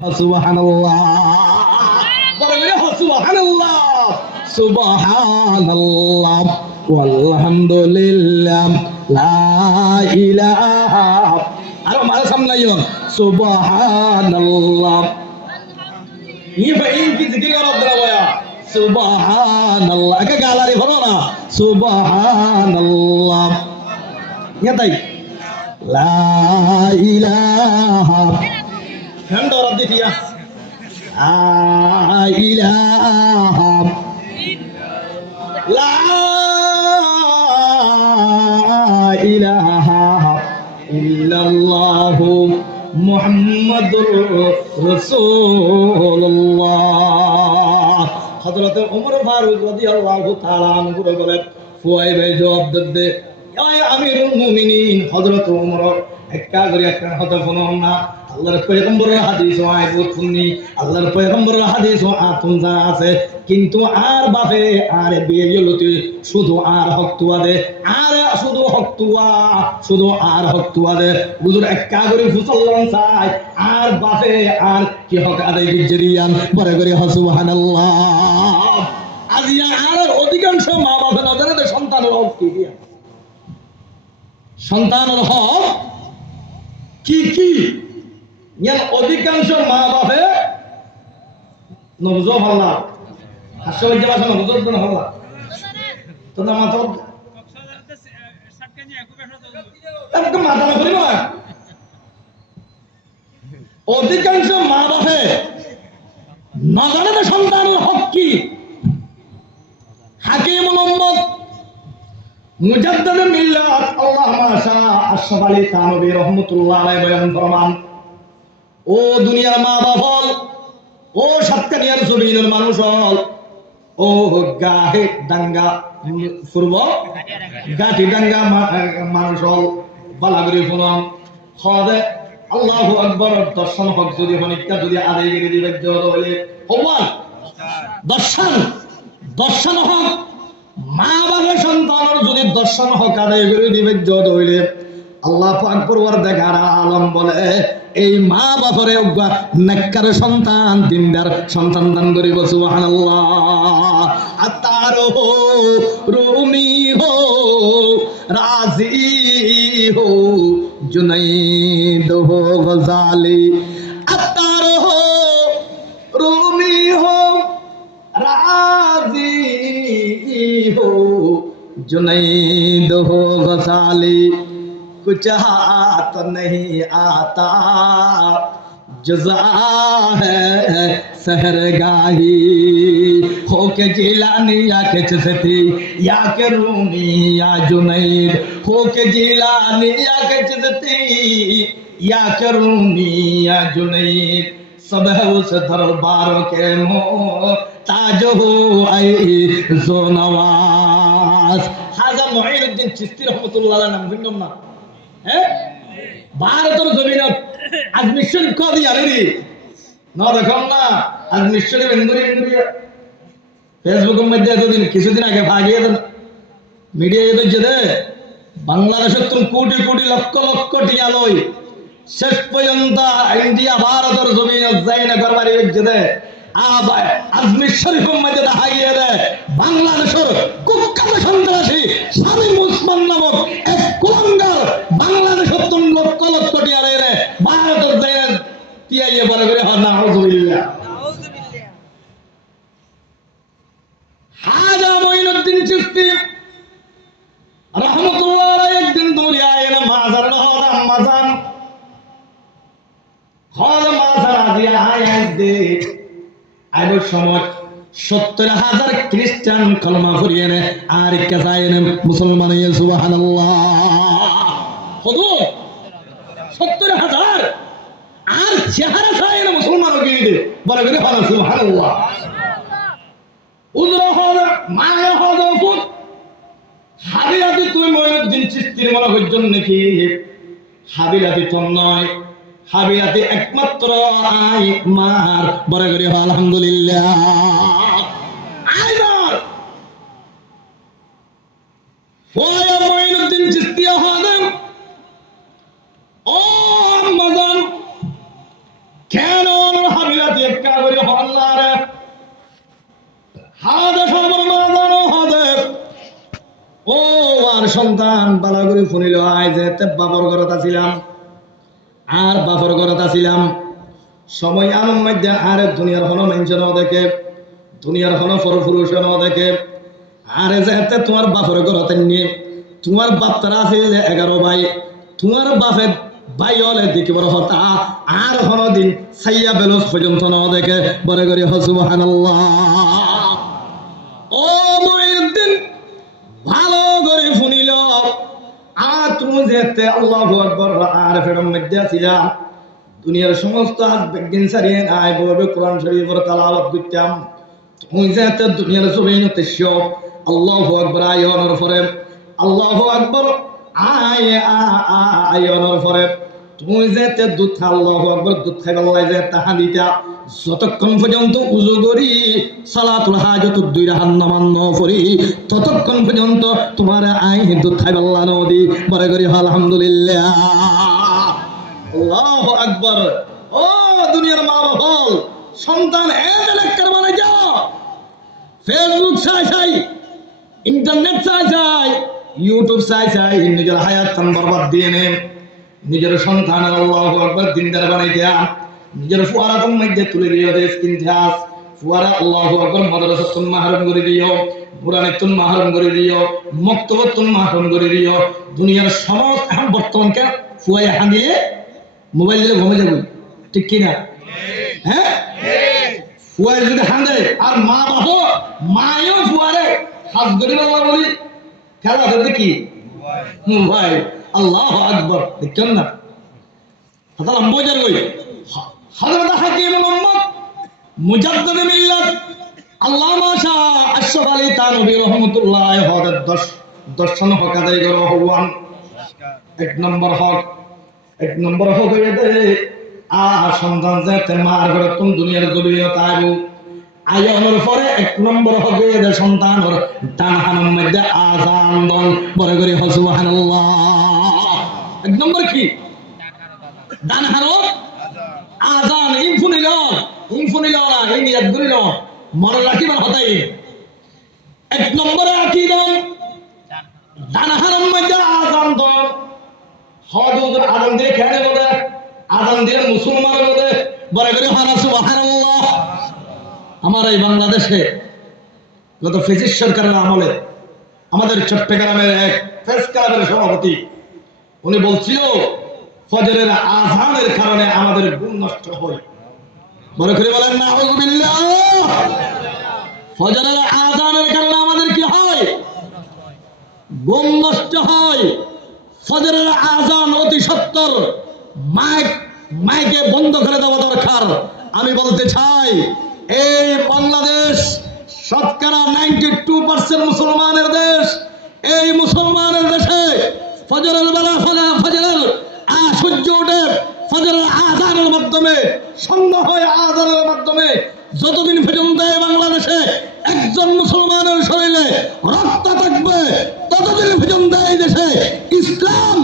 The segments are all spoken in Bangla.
সুবহানাল্লাহ বলে সুবহানাল্লাহ সুবহানাল্লাহ ওয়ালহামদুলিল্লাহ লা ইলাহা আর মারা সামলাইও সুবহানাল্লাহ ইন কি জিকির করো আপনারা বয়া সুবহানাল্লাহ একা গালারি হলো না সুবহানাল্লাহ ইয়া তাই লা ইলাহা হ্যান্ড অফ দিয়া ইলাহা লা ইলাহা ইল্লাল্লাহু মুহাম্মাদুর রাসূলুল্লাহ। হযরত ওমর ফারুক রাদিয়াল্লাহু তাআলা আনহু বলেন ফুয়াই ভাই জবাব দে আমিরুল মুমিনিন হযরত ওমর একটা করে একটা কথা শুনুন না আল্লাহর পয়গম্বরের হাদিস আয় বুঝুননি আল্লাহর পয়গম্বরের হাদিস আতুম যা আছে কিন্তু আর বাপে আর বিয়ে লতি শুধু আর হকতুয়া দে আর শুধু আর হকতুয়া দে হুজুর একটা করে ফুসল্লন চাই আর বাপে আর কি হক আদায় করতে দিয়ান পরে করে সুবহানাল্লাহ। আজিয়া আর অধিকাংশ মা বাবা নজরে সন্তানের হক কি দিয়া সন্তানের হক কি কি অধিকাংশ মা বাপে নবজ হল্লা হাস্যবাজ্য ভাষা নবজ হল্লা তো না মাথা একদম মাথা না করিব না অধিকাংশ মা বাপে না জানে না সন্তানের হক কি। হাকিমুল উম্মত মুজাদ্দিদ মিল্লাত আল্লাহুম্মা শা আশরাফ আলী থানভী রাহমাতুল্লাহ আলাইহি বয়ান ফরমান ও দুনিয়ার মা বাপ হল ও সাতকানিয়ার জমিনের মানুষ হল ও গাহে ডাঙ্গা পূর্ব গাটি ডাঙ্গা মানুষ হল বালাগরি ফুনম খদে আল্লাহু আকবার দর্শন হক যদি হনিকা যদি আদায় করে দিবে জোর হলে হওয়াল দর্শন হক মা বাবার সন্তানের যদি দর্শন হক আদায় করে দিবে জোর হইলে আল্লাহ পাক পরওয়ারদিগার আলম বলে এই মা বাপরে নেককার সন্তান দিনদার সন্তান দান করিব সুবহানাল্লাহ। আতারো রুমি হো রাজি হো জুনাইদ হো গজালি আতারো রুমি হো রাজি হো জুনাইদ হো গজালি कुछ हाथ नहीं आता जज़ा है सहरगाही हो के जिलानी या के चिश्ती या के रूमी या जुनैद हो के जिलानी या के चिश्ती या के रूमी या जुनैद सब है उस दरबार के ताज हो आई जो नवाज हाजा मुईनुद्दीन चिश्ती रहमतुल्लाह अलैहि नाम শুনলাম না ভারতের জমিনত আজমির শরীফ কদি আনেনি না দেখুন না আজমির শরীফ ইন্দুরি ফেসবুকের মধ্যে এতদিন কিছুদিন আগে ভাগিয়ে দেন মিডিয়ায় দেখছে দে বাংলাদেশের তুমি কোটি কোটি লক্ষ লক্ষ টিয়া লই শেষ পর্যন্ত ইন্ডিয়া ভারতের জমিনত যাই না করবার দেখছে দে আজমির শরীফের মধ্যে দেখা গিয়ে দে বাংলাদেশের কুখ্যাত সন্ত্রাসী শামীম ওসমান নামক এক কুলাঙ্গার বাংলাদেশের তুমি লক্ষ লক্ষ টিয়া রে ভারতের যাই টিয়াইয়ে বলে করে নাউযুবিল্লাহ হাজা মুঈনুদ্দিন চিশতি রাহমাতুল্লাহ আলাইহি একদিন দৌড়ে আইনা মাজার নহদা মাজান হল মাজার আজিয়া আয়াত দে আইবর সময় ৭০,০০০ খ্রিস্টান কলমা পড়িয়ে নে আর কাজায় নে মুসলমান হয়ে সুবহানাল্লাহ হদু ৭০,০০০ আর চেহারা চায় না মুসলমান হয়ে দে বলে করে সুবহানাল্লাহ উজরা হল মায়া হল ফুট হাবিলাতি তুই মুঈনুদ্দিন চিশতির মনে হইজন নাকি হাবিলাতি তো নয় হাবিলাতি একমাত্র আই মার বড় করে আলহামদুলিল্লাহ আইবার ওয়া মুঈনুদ্দিন চিশতি হাদাম ও আম্মাজান কেন পরীক্ষা করি আল্লাহরে হাদে সর্বমাদানো হাদে ও আর সন্তান বালা করে ফুনিল আয় যে বাপর ঘরত আছিলাম আর বাপর ঘরত আছিলাম সময় আমার মধ্যে আর দুনিয়ার হন মানুষ ন দেখে দুনিয়ার হন পুরুষ ন দেখে আরে যে তোমার বাপর ঘরতে নিয়ে তোমার বাপ তারা আছে 11 ভাই তোমার বাপে ভাই হলে দেখিবার হতা আর হন দিন সাইয়া বেলস পর্যন্ত ন দেখে বলে করে সুবহানাল্লাহ ও মুইদ্দিন ভালো করে শুনিল আর তুমি যেতে আল্লাহু আকবার আর ফেরম মধ্যে ছিলাম দুনিয়ার সমস্ত হাত বেগিন সারিয়ে নাই বলবে কোরআন শরীফের তেলাওয়াত করতাম তুমি যেতে দুনিয়ার জমিনতে শিও আল্লাহু আকবার আয়ানোর পরে আল্লাহু আকবার আয়ানোর পরে তুমি যেতে দুধ খা আল্লাহু আকবার দুধ খাই আল্লাহ যে তাহা দিতা যতক্ষণ পর্যন্ত উযু করি সালাতুল হাজাত 2 রাকাত নামাজ ন পড়ি ততক্ষণ পর্যন্ত তোমার দুধ খাই আল্লাহ নদী বলে করি আলহামদুলিল্লাহ আল্লাহু আকবার ও দুনিয়ার মা বাপ সন্তান এলেক্টর মানে যাও ফেসবুক চাই ইন্টারনেট চাই ইউটিউব চাই নিজের হায়াত খান বরবাদ দিয়ে নেন নিজের সন্তান আল্লাহু আকবার দিনদার বানাই দেয়া নিজের ফুয়ারা তুম মধ্যে তুলে দিও দেশ কিনছাস ফুয়ারা আল্লাহু আকবার মাদ্রাসা তুম মাহরুম করে দিও কোরআনে তুম মাহরুম করে দিও মক্তব তুম মাহরুম করে দিও দুনিয়ার সমস্ত এখন বর্তমান কে ফুয়াই হাঁদিয়ে মোবাইল দিলে ঘুমে যাবো ঠিক কিনা হ্যাঁ ফুয়াই যদি হাঁদে আর মা বাপ মায়ও ফুয়ারে হাত ধরে বাবা বলি খেলা ধরতে কি মোবাইল আল্লাহু আকবার দেখছেন না হাতা লম্বজার কই হযরত হাকিম মুহাম্মদ মুজাদ্দিদ মিল্লাত আল্লামা শাহ আশরাফ আলী তানভী রাহমাতুল্লাহ হযরত দর্শন হক আদায় করো ভগবান এক নম্বর হক হয়ে দে সন্তান যেতে মার ঘরে তুমি দুনিয়ার জলিও তাইবো আয়নের পরে 1 নম্বর হক হয়ে দে সন্তানর ডান হাতের মধ্যে আযান দন বলে করে সুবহানাল্লাহ 1 নম্বর কি ডান হাত আযান ইনফুনিল না এই নিয়ত করিল মনে রাখিবার হতাই 1 নম্বরে আকীদা ডান হাতের মধ্যে আযান দন হযরত আযান দিয়ে খেলে বলে আযান দিয়ে মুসলমান বলে করে সুবহানাল্লাহ আমার এই বাংলাদেশে গত ফেসিস সরকারের আমলে আমাদের চট্টগ্রামের এক প্রেস ক্লাবের সভাপতি উনি বলছিল ফজরের আযানের কারণে আমাদের ঘুম নষ্ট হয় বলে করে বলেন নাউযুবিল্লাহ ফজরের আযানের কারণে আমাদের কি হয় ঘুম নষ্ট হয় ফজরের আযান অতি সত্বর মাইকে বন্ধ করে দেওয়া দরকার আমি বলতে চাই এই বাংলাদেশ শতকরা 92% মুসলমানের দেশ এই মুসলমানের দেশে ফজরের বেলা ফজরের সূর্য ওঠে ফজরের আযানের মাধ্যমে সন্ধ্যা হয় আযানের মাধ্যমে যতদিন পর্যন্ত এই বাংলাদেশে একজন মুসলমানের শরীরে রক্ত থাকবে ততদিন পর্যন্ত এই দেশে ইসলাম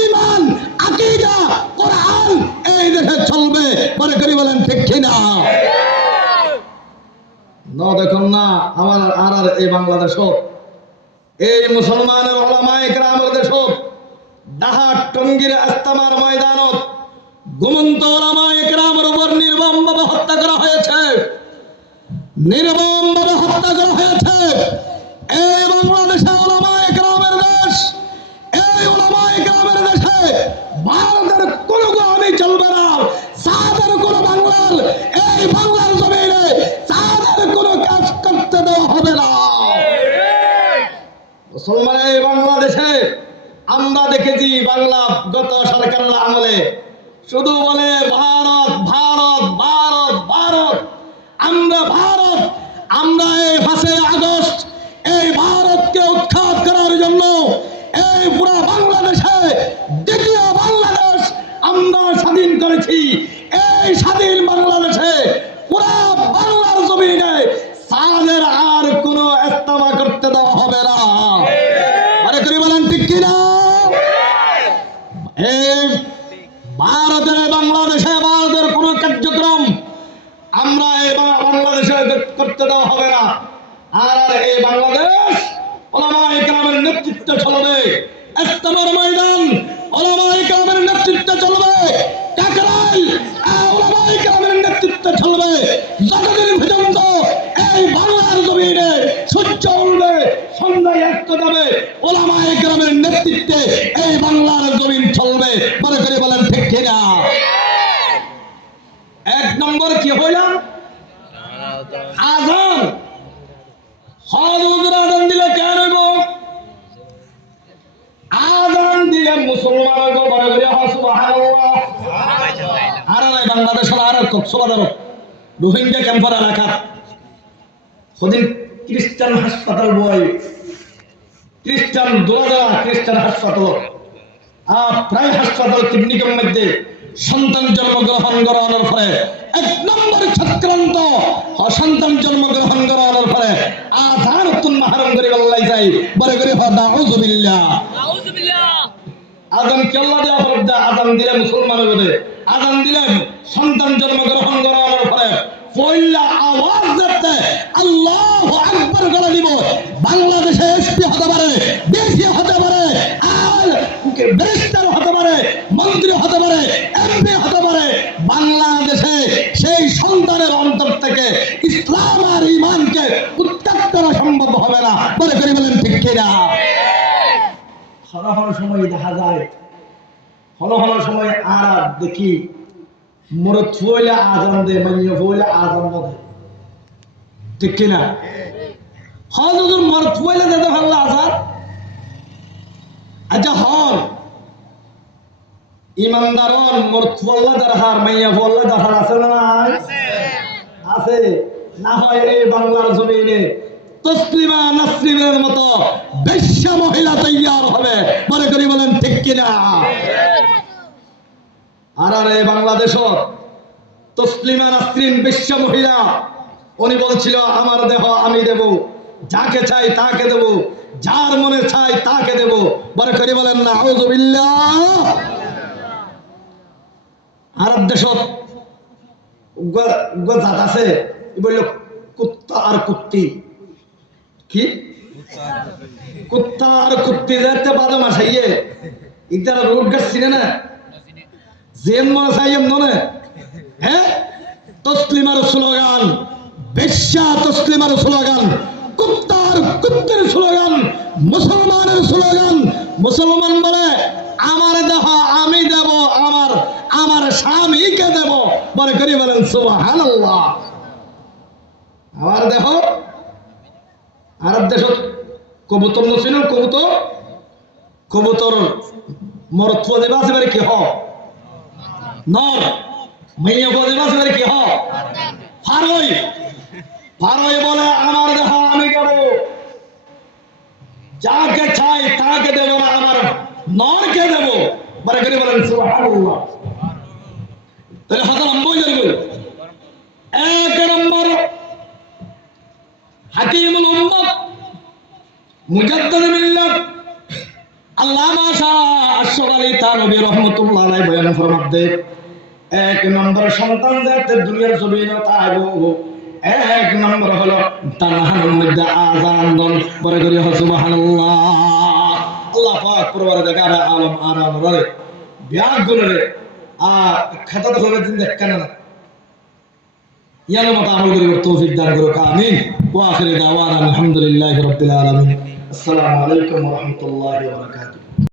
ঈমান আকীদা কোরআন এই দেশে চলবে বলে করি বলেন ঠিক কিনা না দেখুন না আমার আর এই বাংলাদেশ এই মুসলমানের ওলামায়ে কেরামের দেশ ডাহার টঙ্গীর ইস্তেমার ময়দানত ঘুমন্ত ওলামায়ে কেরামের উপর নির্মমভাবে হত্যা করা হয়েছে এই বাংলাদেশে ওলামায়ে কেরামের দেশ এই ওলামায়ে কেরামের দেশে ভারতের কোনো গোলামি চলবে না সাদের কোনো বাংলার এই বাংলার জমিনে সাদের কোনো কাজ করতে দেওয়া হবে না মুসলমান এই বাংলাদেশে আমরা দেখেছি বাংলা গত সরকারের আমলে শুধু বলে ভারত ভারত ভারত ভারত আমরা এই 5 আগস্ট এই ভারতকে উৎখাত করার জন্য এই পুরো বাংলাদেশে দ্বিতীয় বাংলাদেশ আমরা স্বাধীন করেছি এই স্বাধীন বাংলাদেশে পুরো বাংলার জমিনে সাদের আর কোনো ইস্তেমা করতে দেওয়া হবে না আরে করি বলেন ঠিক কিনা এই ভারতের বাংলাদেশে ভারতের কোনো কার্যক্রম করতে দেওয়া হবে না। আর এই বাংলাদেশ ওলামায়ে কেরামের নেতৃত্বে চলবে। ইস্তেমার ময়দান ওলামায়ে কেরামের নেতৃত্বে চলবে। কাকরাইল ওলামায়ে কেরামের নেতৃত্বে চলবে। যতদিন পর্যন্ত এই বাংলার জমিনে সূর্য উঠবে, সন্ধ্যায় অস্ত যাবে, ওলামায়ে কেরামের নেতৃত্বে এই বাংলার জমিন চলবে। মনে করে বলেন ঠিক কিনা? এক নম্বর কি হইলাম? আযান। হুজুর আযান দিলে কেন হইব? আযান দিলে মুসলমান হইব। বড় করে সুবহানাল্লাহ। আর নাই বাংলাদেশের আর কক্সবাজার রোহিঙ্গা ক্যাম্পার এলাকা সেদিন খ্রিস্টান হাসপাতাল বই খ্রিস্টান দোলা খ্রিস্টান হাসপাতাল প্রায় হাসপাতাল ক্লিনিকের মধ্যে সন্তান জন্মগ্রহণ করানোর পরে এক নম্বর চক্রান্ত সন্তান জন্মগ্রহণ করানোর পরে আযান তুন্না হারাম করে আল্লাহ যাই বলে করে নাউযু বিল্লাহ। আযান কি আল্লাহ দেওয়া পর্দা? আযান দিলে মুসলমান হবে। আযান দিলে সন্তান জন্মগ্রহণ করানোর পরে পয়লা আওয়াজ দিতে আল্লাহু আকবার বলে দিব। বাংলাদেশে এসপি হতে পারে, ডিসি হতে পারে, আর ব্যারিস্টার হতে পারে, মন্ত্রী হতে পারে, এমপি হতে পারে। বাংলাদেশে সেই সন্তানের অন্তর থেকে ইসলাম আর ঈমানকে উত্যাগ করা সম্ভব হবে না। বলে করে বলেন ঠিক কিনা? হল সময় দেখা যায়, হল সময় আর দেখি মোর থুইলা আযান দে, মাইয়া ফইলা আযান দে, ঠিক কিনা? হল হুজুর মোর থুইলা দে হল্লা আযান। আচ্ছা হল ইমানদারন মোর থুইলা দরহার মাইয়া ফইলা দরহার আছে না? আছে। না হয় এই বাংলার জমিনে তসলিমা নাসরিনের মতো বেশ্যা মহিলা তৈয়ার হবে। মনে করি বলেন ঠিক কিনা? আর এই বাংলাদেশ তসলিমা নাসরিন বেশ্যা মহিলা, উনি বলছিল আমার দেহ আমি দেব, যাকে চাই তাকে দেব, যার মনে চাই তাকে দেব। মনে করি বলেন না আউযু বিল্লাহ। আরব দেশত জাত আছে, বলল কুত্তা আর কুত্তি। কি কুত্তা আর কুত্তি যাতে বাদে মাসাইয়ে ইদারা রোড গাছ চিনে না জেন মনে চাইম ননে। হ্যাঁ, তসলিমার স্লোগান, বেশ্যা তসলিমার স্লোগান, কুত্তার কুত্তের স্লোগান, মুসলমানের স্লোগান। মুসলমান বলে আমার দেহ আমি দেব, আমার স্বামীকে দেব। মনে করি বলেন সুবহানাল্লাহ। আমার দেহ আরব দেশ কবুতর নছিল, কবুতর মরত্ব দেবা আছে কি হ নর, মাইয়া দেবা আছে কি হ ফারই। ফারই বলে আমার দেহ আমি দেব, যাকে চাই তাকে দেব না, আমার নরকে দেব। মনে করি বলেন সুবহানাল্লাহ। তাহলে হাত লম্বই যাবে। এক নম্বর হাকিমুল উম্মত মুজাদ্দিদুল মিল্লাত আল্লামা শাহ আশরাফ আলী থানভী রাহমাতুল্লাহ আলাইহি বয়ান ফরমাতে এক নম্বর সন্তান যাতে দুনিয়ার জমিনে তাইব, এক নম্বর হলো তানহার মধ্যে আযান দন। পরে করি সুবহানাল্লাহ। আল্লাহ পাক পরওয়ারদিগার আলম আরাম রে বিয়াগুলরে খাতা তো হবে দিন দেখ কেন না ইয়ানো মত আমল করিবার তৌফিক দান করুক। আমিন। ওয়া আখিরু দাওয়ানা আলহামদুলিল্লাহি রাব্বিল আলামিন। আসসালামু আলাইকুম ওয়া রাহমাতুল্লাহি ওয়া বারাকাতুহু।